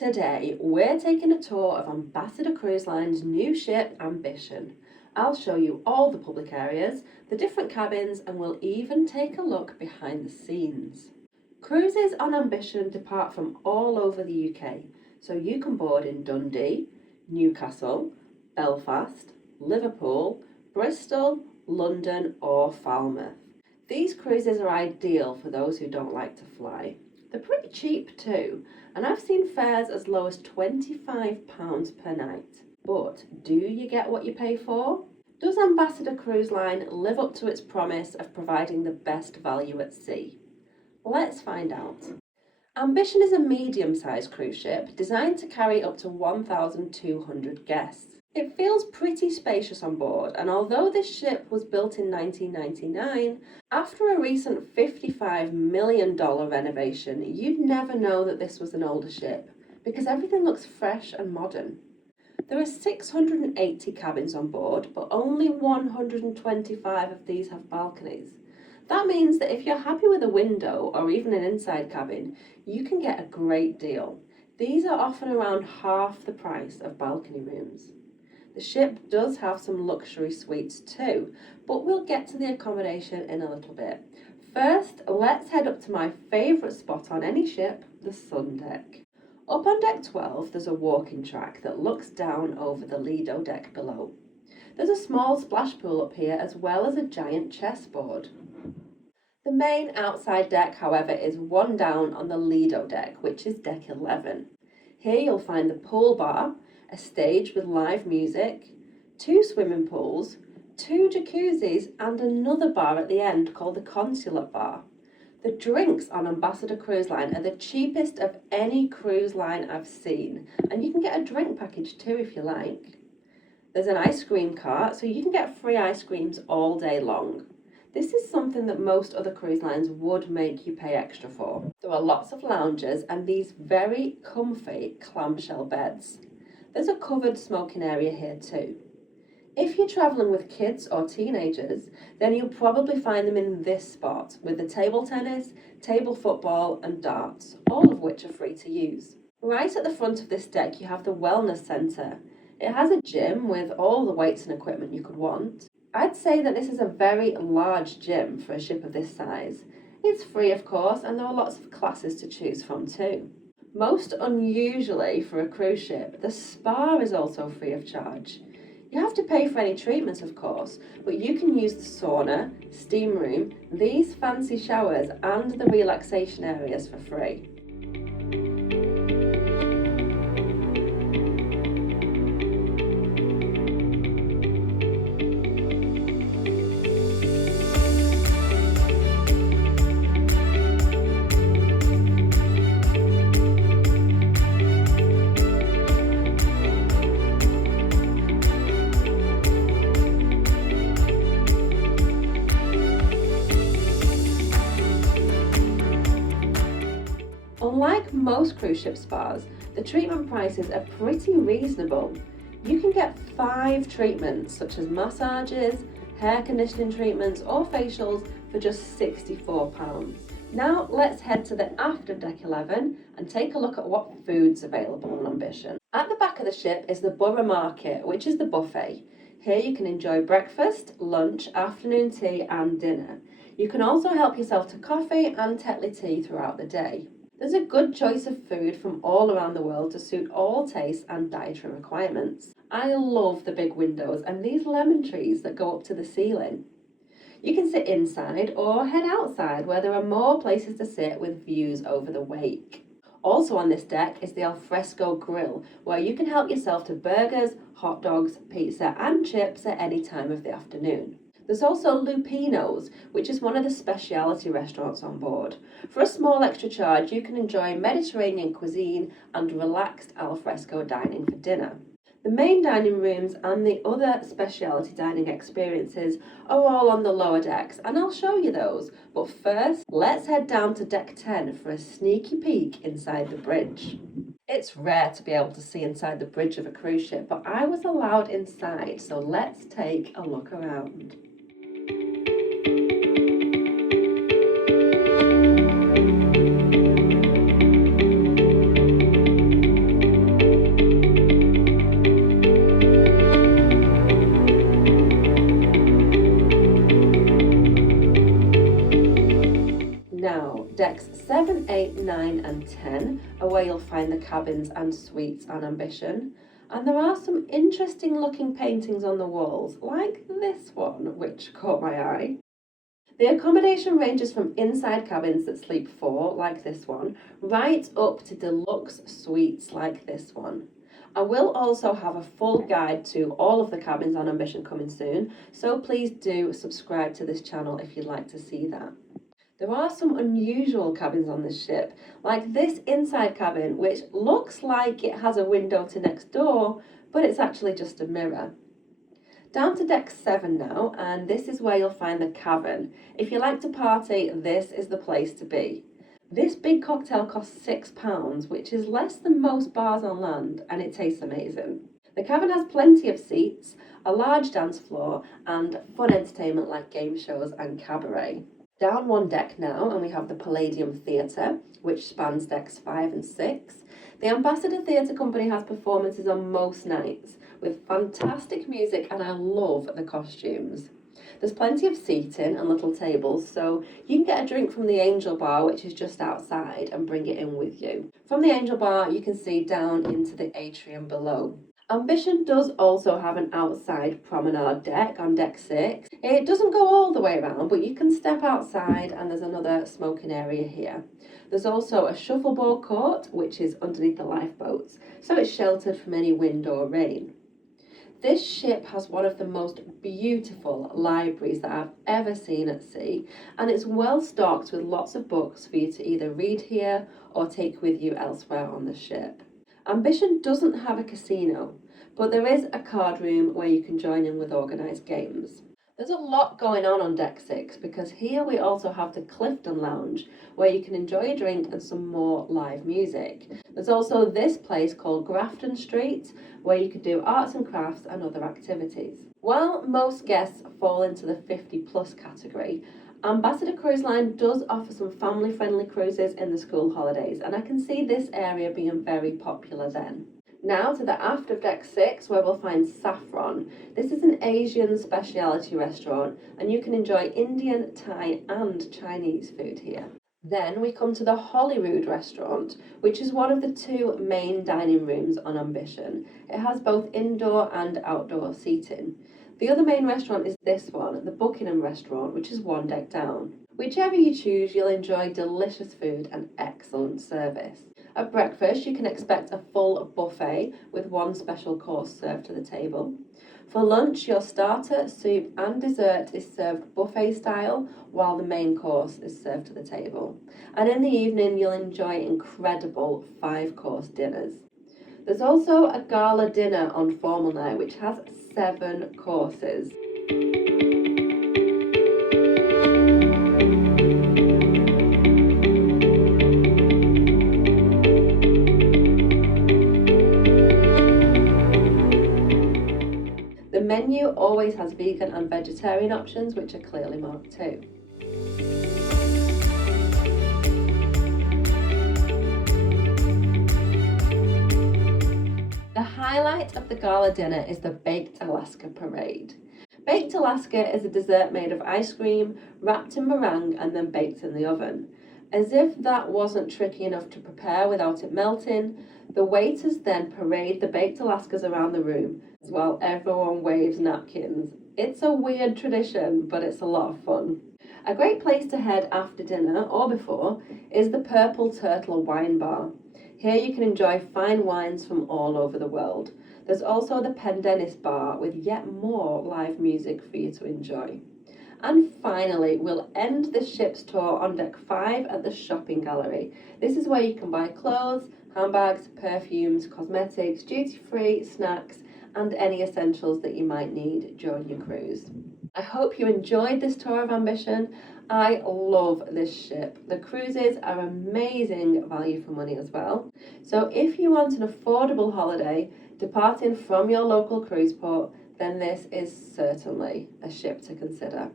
Today, we're taking a tour of Ambassador Cruise Line's new ship, Ambition. I'll show you all the public areas, the different cabins, and we'll even take a look behind the scenes. Cruises on Ambition depart from all over the UK, so you can board in Dundee, Newcastle, Belfast, Liverpool, Bristol, London, or Falmouth. These cruises are ideal for those who don't like to fly. They're pretty cheap too, and I've seen fares as low as £25 per night. But do you get what you pay for? Does Ambassador Cruise Line live up to its promise of providing the best value at sea? Let's find out. Ambition is a medium-sized cruise ship designed to carry up to 1,200 guests. It feels pretty spacious on board, and although this ship was built in 1999, after a recent $55 million renovation, you'd never know that this was an older ship, because everything looks fresh and modern. There are 680 cabins on board, but only 125 of these have balconies. That means that if you're happy with a window or even an inside cabin, you can get a great deal. These are often around half the price of balcony rooms. The ship does have some luxury suites too, but we'll get to the accommodation in a little bit. First, let's head up to my favourite spot on any ship, the sun deck. Up on deck 12, there's a walking track that looks down over the Lido deck below. There's a small splash pool up here as well as a giant chessboard. The main outside deck, however, is one down on the Lido deck, which is deck 11. Here you'll find the pool bar, a stage with live music, 2 swimming pools, 2 jacuzzis, and another bar at the end called the Consulate Bar. The drinks on Ambassador Cruise Line are the cheapest of any cruise line I've seen, and you can get a drink package too if you like. There's an ice cream cart, so you can get free ice creams all day long. This is something that most other cruise lines would make you pay extra for. There are lots of lounges and these very comfy clamshell beds. There's a covered smoking area here too. If you're travelling with kids or teenagers, then you'll probably find them in this spot with the table tennis, table football and darts, all of which are free to use. Right at the front of this deck you have the wellness centre. It has a gym with all the weights and equipment you could want. I'd say that this is a very large gym for a ship of this size. It's free of course, and there are lots of classes to choose from too. Most unusually for a cruise ship, the spa is also free of charge. You have to pay for any treatments of course, but you can use the sauna, steam room, these fancy showers and the relaxation areas for free. Unlike most cruise ship spas, the treatment prices are pretty reasonable. You can get 5 treatments such as massages, hair conditioning treatments or facials for just £64. Now let's head to the aft of deck 11 and take a look at what food's available on Ambition. At the back of the ship is the Borough Market, which is the buffet. Here you can enjoy breakfast, lunch, afternoon tea and dinner. You can also help yourself to coffee and Tetley tea throughout the day. There's a good choice of food from all around the world to suit all tastes and dietary requirements. I love the big windows and these lemon trees that go up to the ceiling. You can sit inside or head outside where there are more places to sit with views over the wake. Also on this deck is the alfresco grill where you can help yourself to burgers, hot dogs, pizza and chips at any time of the afternoon. There's also Lupino's, which is one of the specialty restaurants on board. For a small extra charge, you can enjoy Mediterranean cuisine and relaxed alfresco dining for dinner. The main dining rooms and the other specialty dining experiences are all on the lower decks, and I'll show you those. But first, let's head down to deck 10 for a sneaky peek inside the bridge. It's rare to be able to see inside the bridge of a cruise ship, but I was allowed inside, so let's take a look around. 7, 8, 9 and 10 are where you'll find the cabins and suites on Ambition. And there are some interesting looking paintings on the walls, like this one, which caught my eye. The accommodation ranges from inside cabins that sleep 4, like this one, right up to deluxe suites like this one. I will also have a full guide to all of the cabins on Ambition coming soon, so please do subscribe to this channel if you'd like to see that. There are some unusual cabins on this ship, like this inside cabin, which looks like it has a window to next door, but it's actually just a mirror. Down to deck 7 now, and this is where you'll find the cavern. If you like to party, this is the place to be. This big cocktail costs £6, which is less than most bars on land, and it tastes amazing. The cavern has plenty of seats, a large dance floor, and fun entertainment like game shows and cabaret. Down one deck now, and we have the Palladium Theatre, which spans decks 5 and 6. The Ambassador Theatre Company has performances on most nights, with fantastic music, and I love the costumes. There's plenty of seating and little tables, so you can get a drink from the Angel Bar, which is just outside, and bring it in with you. From the Angel Bar, you can see down into the atrium below. Ambition does also have an outside promenade deck on deck 6. It doesn't go all the way around, but you can step outside, and there's another smoking area here. There's also a shuffleboard court, which is underneath the lifeboats, so it's sheltered from any wind or rain. This ship has one of the most beautiful libraries that I've ever seen at sea, and it's well stocked with lots of books for you to either read here or take with you elsewhere on the ship. Ambition doesn't have a casino, but there is a card room where you can join in with organised games. There's a lot going on deck 6, because here we also have the Clifton Lounge, where you can enjoy a drink and some more live music. There's also this place called Grafton Street, where you could do arts and crafts and other activities. While most guests fall into the 50+ category, Ambassador Cruise Line does offer some family-friendly cruises in the school holidays, and I can see this area being very popular then. Now to the aft of deck 6, where we'll find Saffron. This is an Asian specialty restaurant, and you can enjoy Indian, Thai and Chinese food here. Then we come to the Holyrood restaurant, which is one of the 2 main dining rooms on Ambition. It has both indoor and outdoor seating. The other main restaurant is this one, the Buckingham restaurant, which is 1 deck down. Whichever you choose, you'll enjoy delicious food and excellent service. At breakfast, you can expect a full buffet with 1 special course served to the table. For lunch, your starter, soup and dessert is served buffet style, while the main course is served to the table. And in the evening, you'll enjoy incredible 5-course dinners. There's also a gala dinner on formal night, which has 7 courses. The menu always has vegan and vegetarian options, which are clearly marked too. The highlight of the gala dinner is the Baked Alaska Parade. Baked Alaska is a dessert made of ice cream, wrapped in meringue and then baked in the oven. As if that wasn't tricky enough to prepare without it melting, the waiters then parade the Baked Alaskas around the room while everyone waves napkins. It's a weird tradition, but it's a lot of fun. A great place to head after dinner or before is the Purple Turtle Wine Bar. Here you can enjoy fine wines from all over the world. There's also the Pendennis Bar with yet more live music for you to enjoy. And finally, we'll end the ship's tour on deck 5 at the shopping gallery. This is where you can buy clothes, handbags, perfumes, cosmetics, duty-free, snacks, and any essentials that you might need during your cruise. I hope you enjoyed this tour of Ambition. I love this ship. The cruises are amazing value for money as well. So if you want an affordable holiday departing from your local cruise port, then this is certainly a ship to consider.